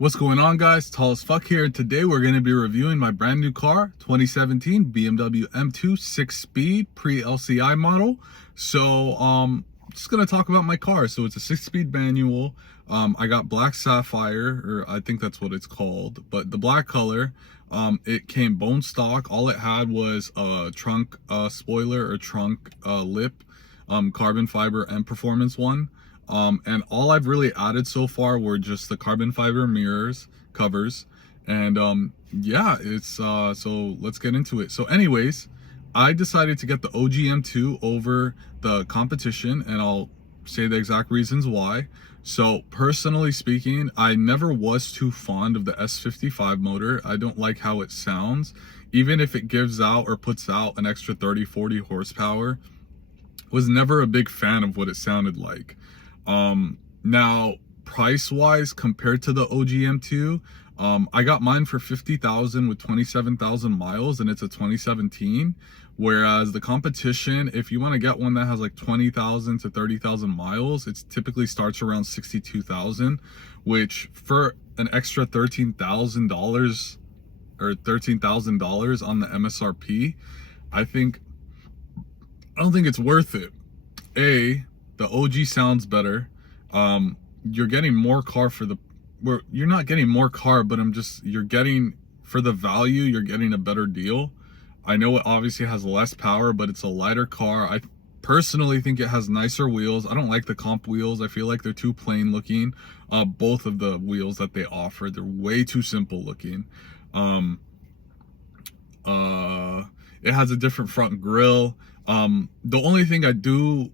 What's going on, guys? Tall as fuck here, and today we're going to be reviewing my brand new car, 2017 BMW M2 6-speed pre-LCI model. So just going to talk about my car. So it's a 6-speed manual. I got black sapphire, or I think that's what it's called, but the black color. It came bone stock. All it had was a trunk spoiler or trunk lip, carbon fiber and performance one. And all I've really added so far were just the carbon fiber mirrors covers. And yeah, it's so let's get into it. So anyways, I decided to get the OG M2 over the competition, and I'll say the exact reasons why. So personally speaking, I never was too fond of the S55 motor. I don't like how it sounds, even if it gives out or puts out an extra 30-40 horsepower. Was never a big fan of what it sounded like. Now price wise, compared to the OG M2, I got mine for 50,000 with 27,000 miles, and it's a 2017. Whereas the competition, if you want to get one that has like 20,000 to 30,000 miles, it typically starts around 62,000, which for an extra $13,000 or $13,000 on the MSRP, I don't think it's worth it. The OG sounds better. You're getting more car for the, you're not getting more car, but you're getting, for the value, you're getting a better deal. I know it obviously has less power, but it's a lighter car. I personally think it has nicer wheels. I don't like the comp wheels. I feel like they're too plain looking. Both of the wheels that they offer, they're way too simple looking. It has a different front grille. The only thing I do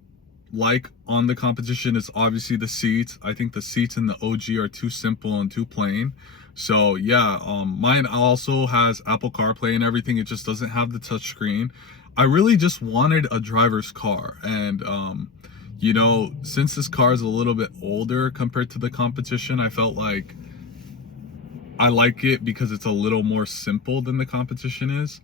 like on the competition is obviously the seats. I think the seats in the OG are too simple and too plain. So yeah, mine also has Apple CarPlay and everything. It just doesn't have the touchscreen. I really just wanted a driver's car, and you know, since this car is a little bit older compared to the competition, I felt like I like it because it's a little more simple than the competition is.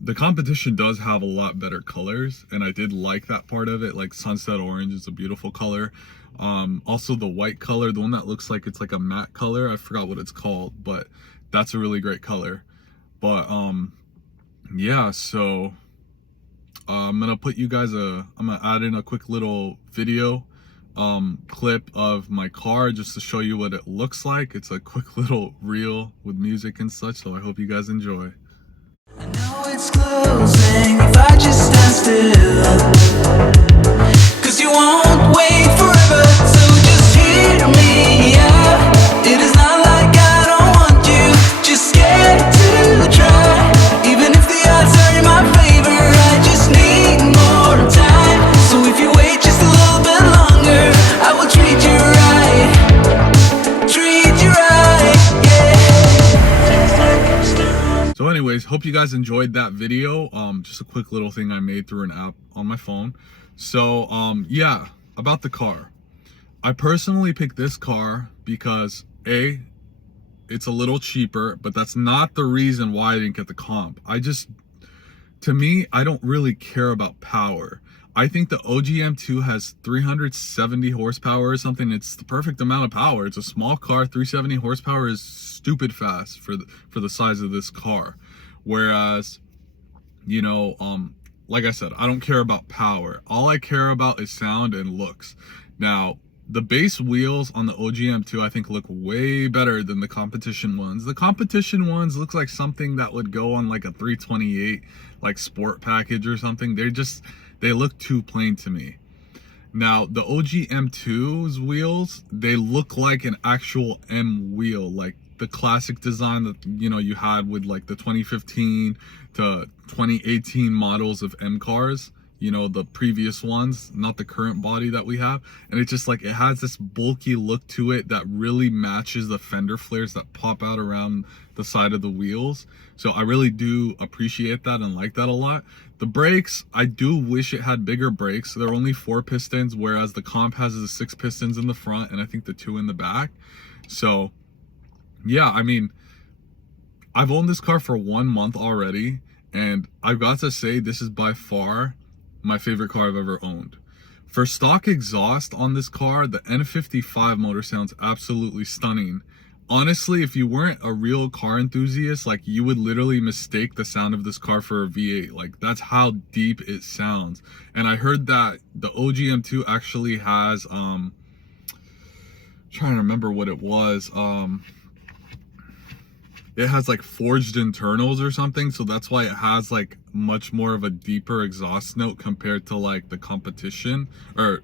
The competition does have a lot better colors, and I did like that part of it. Like sunset orange is a beautiful color. Also the white color, the one that looks like it's like a matte color, I forgot what it's called, but that's a really great color. But yeah, so I'm gonna add in a quick little video clip of my car just to show you what it looks like. It's a quick little reel with music and such, so I hope you guys enjoy. I know it's closing if I just stand still, 'cause you won't wait forever, so just hear me out. It is not like I don't want you, just scared to try. Even if the odds are in my favor, I just need more time. So if you wait just a little bit longer, I will treat you right. Treat you right, yeah. So anyways, hope you guys enjoyed that video. Just a quick little thing I made through an app on my phone. So yeah, about the car. I personally picked this car because it's a little cheaper, but that's not the reason why I didn't get the comp. To me, I don't really care about power. I think the OG M2 has 370 horsepower or something. It's the perfect amount of power. It's a small car. 370 horsepower is stupid fast for the size of this car. Whereas, you know, like I said, I don't care about power. All I care about is sound and looks. Now, the base wheels on the OG M2 I think look way better than the competition ones. The competition ones looks like something that would go on like a 328 like sport package or something. They look too plain to me. Now the OG M2's wheels, they look like an actual M wheel, like the classic design that, you know, you had with like the 2015 to 2018 models of M cars. You know, the previous ones, not the current body that we have. And it's just like, it has this bulky look to it that really matches the fender flares that pop out around the side of the wheels. So I really do appreciate that and like that a lot. The brakes, I do wish it had bigger brakes. They're only 4 pistons, whereas the comp has the 6 pistons in the front and I think the 2 in the back. So yeah, I mean, I've owned this car for 1 month already, and I've got to say this is by far my favorite car I've ever owned. For stock exhaust on this car, the N55 motor sounds absolutely stunning. honestly, if you weren't a real car enthusiast, like you would literally mistake the sound of this car for a V8. Like that's how deep it sounds. And I heard that the OG M2 actually has trying to remember what it was. It has like forged internals or something, so that's why it has like much more of a deeper exhaust note compared to like the competition, or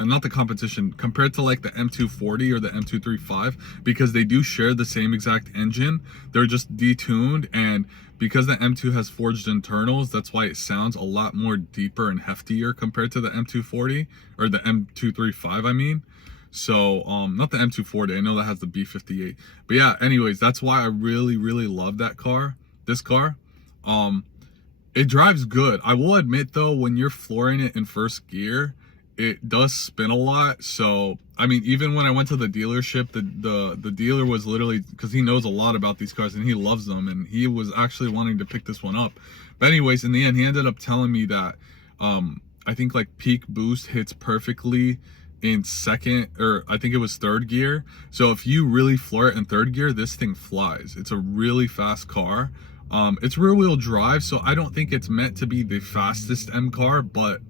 not the competition, compared to like the M240 or the M235, because they do share the same exact engine. They're just detuned, and because the M2 has forged internals, that's why it sounds a lot more deeper and heftier compared to the M240 or the M235, I mean. So not the M240, I know that has the B58, but yeah, anyways, that's why I really love that car, this car. It drives good. I will admit though, when you're flooring it in first gear, it does spin a lot. So I mean, even when I went to the dealership, the dealer was literally, because he knows a lot about these cars and he loves them, and he was actually wanting to pick this one up. But anyways, in the end, he ended up telling me that I think like peak boost hits perfectly in second, or I think it was third gear. So if you really floor it in third gear, this thing flies. It's a really fast car. It's rear wheel drive, so I don't think it's meant to be the fastest M car, but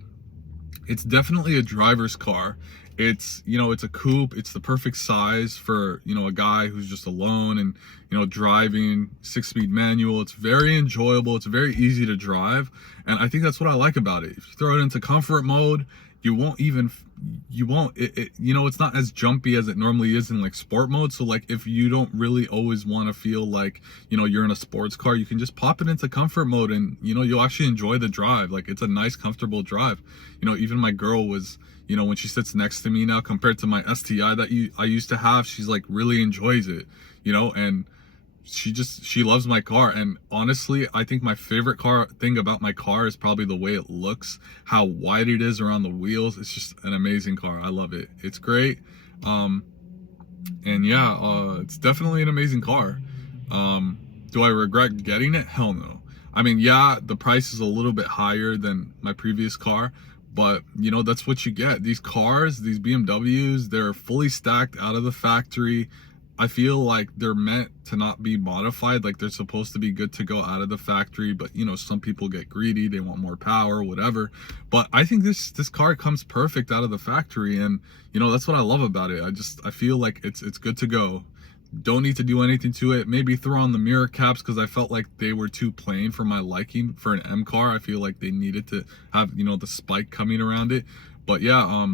it's definitely a driver's car. It's, you know, it's a coupe. It's the perfect size for, you know, a guy who's just alone and, you know, driving 6-speed manual. It's very enjoyable. It's very easy to drive. And I think that's what I like about it. If you throw it into comfort mode, you won't, you know, it's not as jumpy as it normally is in like sport mode. So like if you don't really always want to feel like, you know, you're in a sports car, you can just pop it into comfort mode and, you know, you'll actually enjoy the drive. Like it's a nice, comfortable drive. You know, even my girl was, you know, when she sits next to me now, compared to my STI that I used to have, she's like really enjoys it, you know, and she loves my car. And honestly, I think my favorite thing about my car is probably the way it looks, how wide it is around the wheels. It's just an amazing car. I love it. It's great. And yeah, it's definitely an amazing car. Do I regret getting it? Hell no. I mean, yeah, the price is a little bit higher than my previous car, but you know, that's what you get. These cars, these BMWs, they're fully stacked out of the factory. I feel like they're meant to not be modified. Like they're supposed to be good to go out of the factory, but you know, some people get greedy, they want more power, whatever. But I think this car comes perfect out of the factory, and you know, that's what I love about it. I feel like it's good to go. Don't need to do anything to it. Maybe throw on the mirror caps, because I felt like they were too plain for my liking for an M car. I feel like they needed to have, you know, the spike coming around it. But yeah,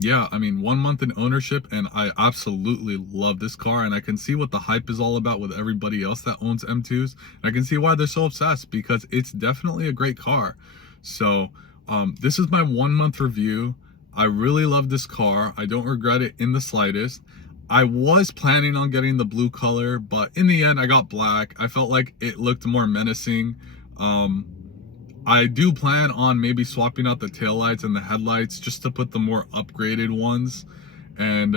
yeah, I mean, 1 month in ownership, and I absolutely love this car, and I can see what the hype is all about with everybody else that owns M2s. And I can see why they're so obsessed, because it's definitely a great car. So this is my 1 month review. I really love this car. I don't regret it in the slightest. I was planning on getting the blue color, but in the end I got black. I felt like it looked more menacing. I do plan on maybe swapping out the taillights and the headlights just to put the more upgraded ones. And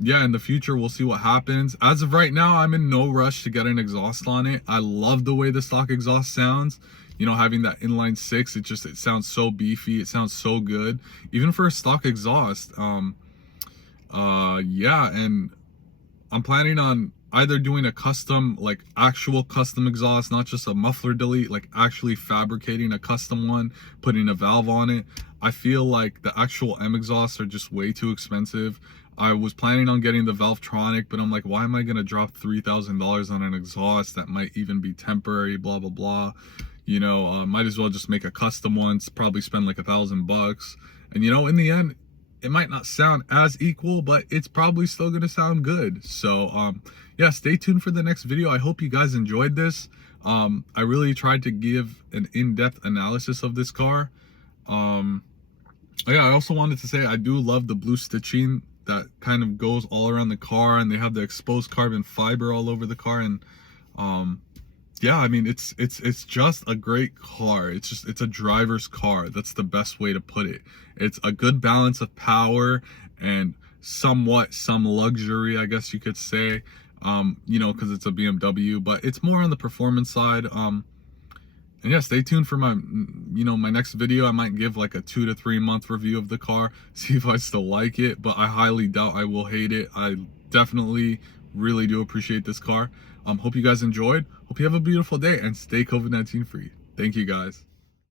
yeah, in the future, we'll see what happens. As of right now, I'm in no rush to get an exhaust on it. I love the way the stock exhaust sounds. You know, having that inline 6, it sounds so beefy. It sounds so good, even for a stock exhaust. Yeah, and I'm planning on either doing a custom, like actual custom exhaust, not just a muffler delete, like actually fabricating a custom one, putting a valve on it. I feel like the actual M exhausts are just way too expensive. I was planning on getting the Valvetronic, but I'm like, why am I gonna drop $3,000 on an exhaust that might even be temporary, blah, blah, blah. You know, might as well just make a custom one, probably spend like $1,000. And you know, in the end, it might not sound as equal, but it's probably still gonna sound good. So yeah, stay tuned for the next video. I hope you guys enjoyed this. I really tried to give an in-depth analysis of this car. Yeah, I also wanted to say I do love the blue stitching that kind of goes all around the car, and they have the exposed carbon fiber all over the car. And yeah, I mean, it's just a great car. It's a driver's car. That's the best way to put it. It's a good balance of power and somewhat some luxury, I guess you could say. You know, because it's a BMW, but it's more on the performance side. And yeah, stay tuned for my, you know, my next video. I might give like a 2 to 3 month review of the car, see if I still like it, but I highly doubt I will hate it. I definitely really do appreciate this car. Hope you guys enjoyed. Hope you have a beautiful day and stay COVID-19 free. Thank you guys.